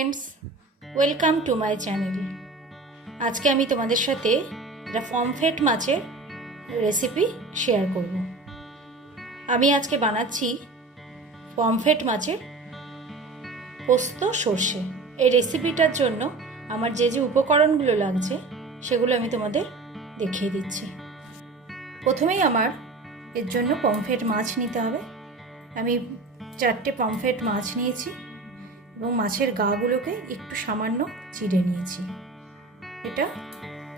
Friends, welcome to my channel. আজকে আমি তোমাদের সাথে একটা পমফ্রেট মাছের রেসিপি শেয়ার করব। আমি আজকে বানাচ্ছি পমফ্রেট মাছের পোস্ত সর্ষে। এই রেসিপিটার জন্য আমার যে যে উপকরণগুলো লাগছে সেগুলো আমি তোমাদের দেখিয়ে দিচ্ছি। প্রথমেই আমার এর জন্য পমফ্রেট মাছ নিতে হবে। আমি 4টে পমফ্রেট মাছ নিয়েছি এবং মাছের গাগুলোকে একটু সামান্য চিড়ে নিয়েছি, এটা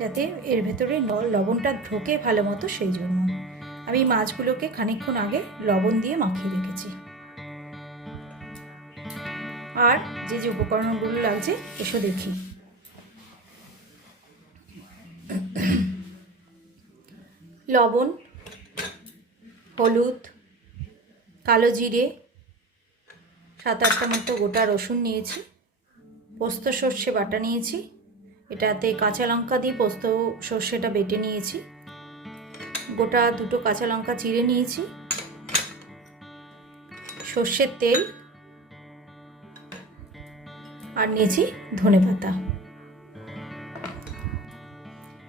যাতে এর ভেতরে লবণটা ঢোকে ভালো মতো, সেই জন্য আমি মাছগুলোকে খানিকক্ষণ আগে লবণ দিয়ে মাখিয়ে রেখেছি। আর যে যে উপকরণগুলো লাগছে এসো দেখি। লবণ, হলুদ, কালো জিরে, 7-8টা মতো গোটা রসুন নিয়েছি, পোস্ত সর্ষে বাটা নিয়েছি, এটাতে কাঁচা লঙ্কা দিয়ে পোস্ত সর্ষেটা বেটে নিয়েছি, গোটা 2টো কাঁচা লঙ্কা চিড়ে নিয়েছি, সর্ষের তেল, আর নিয়েছি ধনেপাতা।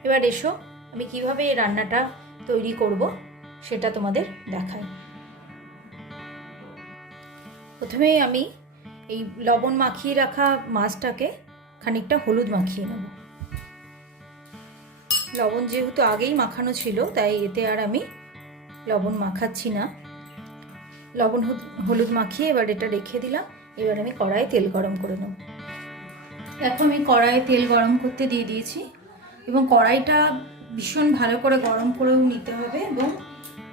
এবার এসো আমি কিভাবে এই রান্নাটা তৈরি করব সেটা তোমাদের দেখাই। প্রথমেই আমি এই লবণ মাখিয়ে রাখা মাছটাকে খানিকটা হলুদ মাখিয়ে নেব। লবণ যেহেতু আগেই মাখানো ছিল তাই এতে আর আমি লবণ মাখাচ্ছি না। লবণ হলুদ মাখিয়ে এবার এটা রেখে দিলাম। এবার আমি কড়াইয়ে তেল গরম করে নেব। দেখো আমি কড়াইয়ে তেল গরম করতে দিয়ে দিয়েছি এবং কড়াইটা ভীষণ ভালো করে গরম করেও নিতে হবে এবং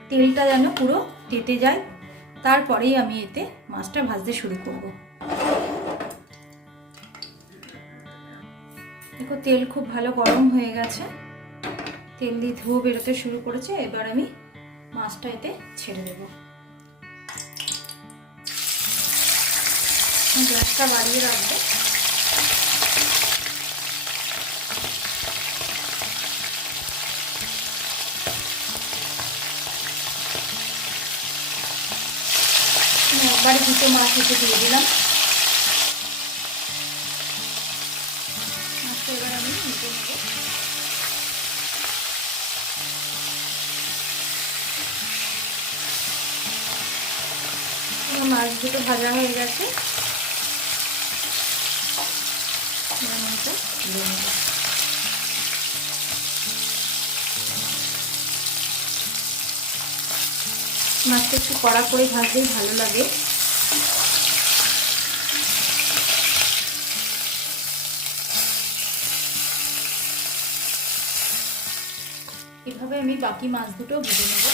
তেলটা যেন পুরো তেতে যায়, তারপরেই আমি এতে মাছটা ভাজতে শুরু করব। দেখো তেল খুব ভালো গরম হয়ে গেছে, তেল দিয়ে ধোঁয়া বেরোতে শুরু করেছে। এবার আমি মাছটা এতে ছেড়ে দেব। গ্যাসটা বাড়িয়ে রাখবো। একবারে 2টো মাছ এতে দিয়ে দিলাম। মাছটা এবার আমি নিতে নেব। মাছ দুটো ভাজা হয়ে গেছে, মাছটা একটু কড়া করে ভাজলেই ভালো লাগে। এভাবে আমি বাকি মাছ দুটো ভেজে নেব।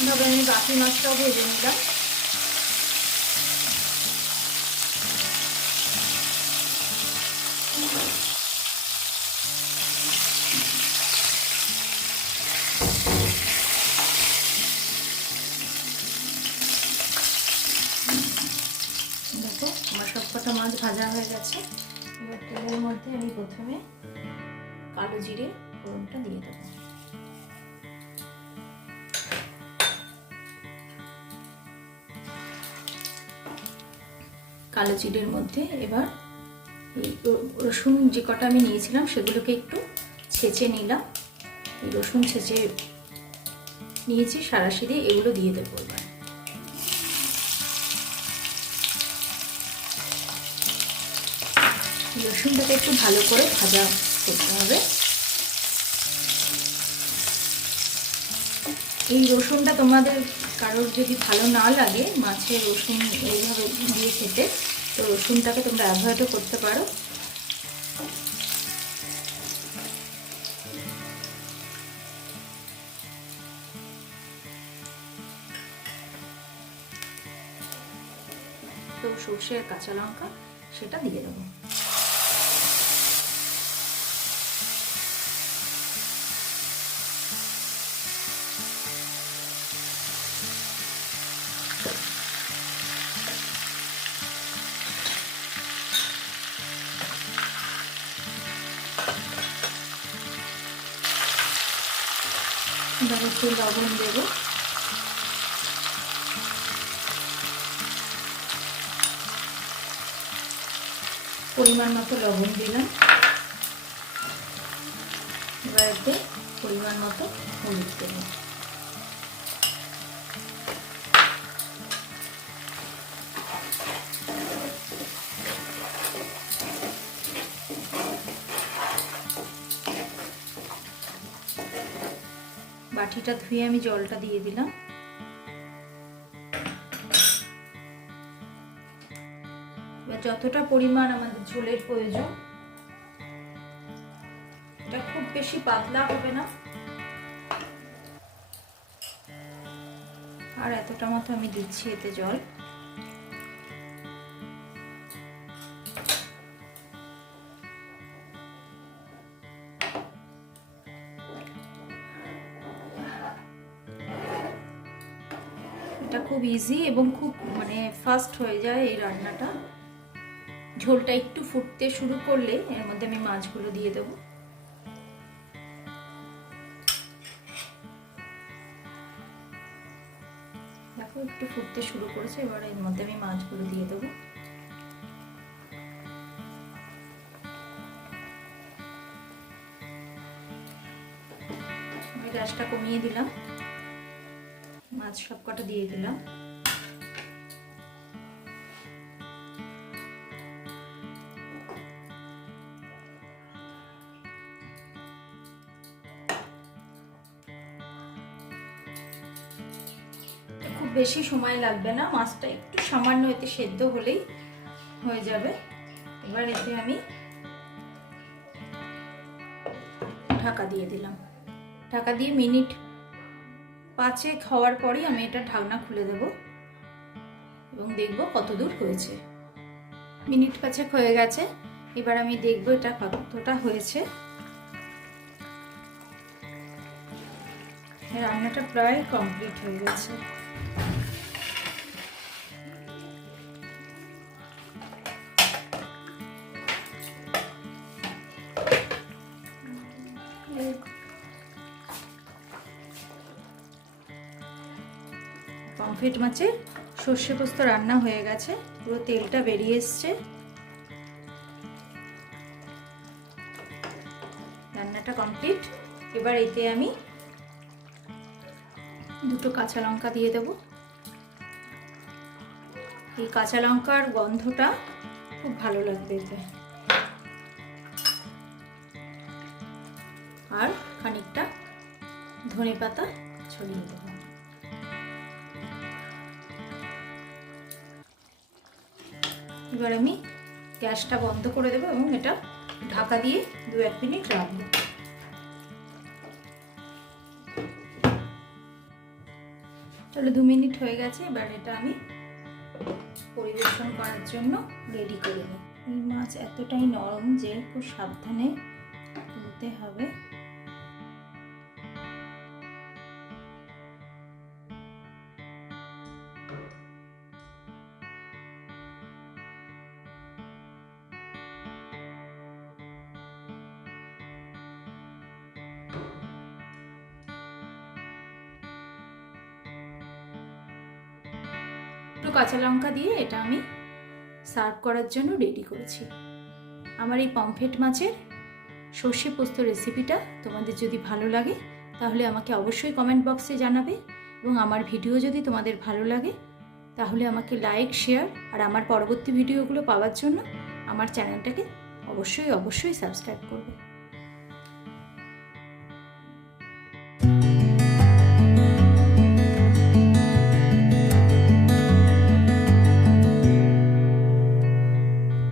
এভাবে আমি বাকি মাছটাও ভেজে নিলাম। দেখো আমার সবকটা মাছ ভাজা হয়ে গেছে। এবার তেলের মধ্যে আমি প্রথমে কালো জিরে ফোড়নটা দিয়ে দেবো। কালো জিরের মধ্যে এবার এই রসুন যে কটা আমি নিয়েছিলাম সেগুলোকে একটু ছেঁচে নিলাম। এই রসুন ছেঁচে নিয়েছি সাঁড়াশি দিয়ে, এগুলো দিয়ে দেবো। এবার রসুনটাকে একটু ভালো করে ভাজা করতে হবে। এই রসুনটা তোমাদের কারোর যদি ভালো না লাগে মাছের রসুন এইভাবে দিয়ে খেতে, তো রসুনটাকে তোমরা অ্যাভয়েডও করতে পারো। তো সর্ষে আর কাঁচা লঙ্কা সেটা দিয়ে দেবো। এবার একটু লবণ দেবো। পরিমাণ মতো লবণ দিলাম। এবার এতে পরিমাণ মতো হলুদ দিলাম। বাটিটা ধুয়ে আমি জলটা দিয়ে দিলাম। এবার যতটা পরিমাণ আমাদের ঝোলের প্রয়োজন, এটা খুব বেশি পাতলা হবে না, আর এতটা মতো আমি দিচ্ছি এতে জল। এটা খুব ইজি এবং খুব ফাস্ট হয়ে যায় এই রান্নাটা। ঝোলটা একটু ফুটতে শুরু করলে এর মধ্যে আমি মাছগুলো দিয়ে দেব। দেখো একটু ফুটতে শুরু করেছে, এবার এর মধ্যে আমি মাছগুলো দিয়ে দেবো। আমি গ্যাসটা কমিয়ে দিলাম, মাছ সবকটা দিয়ে দিলাম। খুব বেশি সময় লাগবে না, মাছটা একটু সামান্য এতে সেদ্ধ হলেই হয়ে যাবে। এবার এতে আমি ঢাকা দিয়ে দিলাম। ঢাকা দিয়ে মিনিট 5 হওয়ার পরই আমি এটা ঢাকনা খুলে দেব এবং দেখব কতদূর হয়েছে। মিনিট 5 হয়ে গেছে, এবার আমি দেখব এটা কতটা হয়েছে। রান্নাটা প্রায় কমপ্লিট হয়ে গেছে। পমফ্রেট মাছের সর্ষে পোস্ত রান্না হয়ে গেছে, পুরো তেলটা বেরিয়ে এসছে। রান্নাটা কমপ্লিট। এবার এতে আমি 2টো কাঁচা লঙ্কা দিয়ে দেব। এই কাঁচা লঙ্কার গন্ধটা খুব ভালো লাগবে এতে। আর খানিকটা ধনেপাতা ছড়িয়ে দেব। এবার আমি গ্যাসটা বন্ধ করে দেবো এবং এটা ঢাকা দিয়ে 2-1 মিনিট রাখবো। তাহলে 2 মিনিট হয়ে গেছে, এবার এটা আমি পরিবেশন করার জন্য রেডি করে দেব। এই মাছ এতটাই নরম যে খুব সাবধানে তুলতে হবে। একটু কাঁচা লঙ্কা দিয়ে এটা আমি সার্ভ করার জন্য রেডি করেছি। আমার এই পমফ্রেট মাছের সর্ষে পোস্ত রেসিপিটা তোমাদের যদি ভালো লাগে তাহলে আমাকে অবশ্যই কমেন্ট বক্সে জানাবে, এবং আমার ভিডিও যদি তোমাদের ভালো লাগে তাহলে আমাকে লাইক, শেয়ার আর আমার পরবর্তী ভিডিওগুলো পাওয়ার জন্য আমার চ্যানেলটাকে অবশ্যই সাবস্ক্রাইব করবে।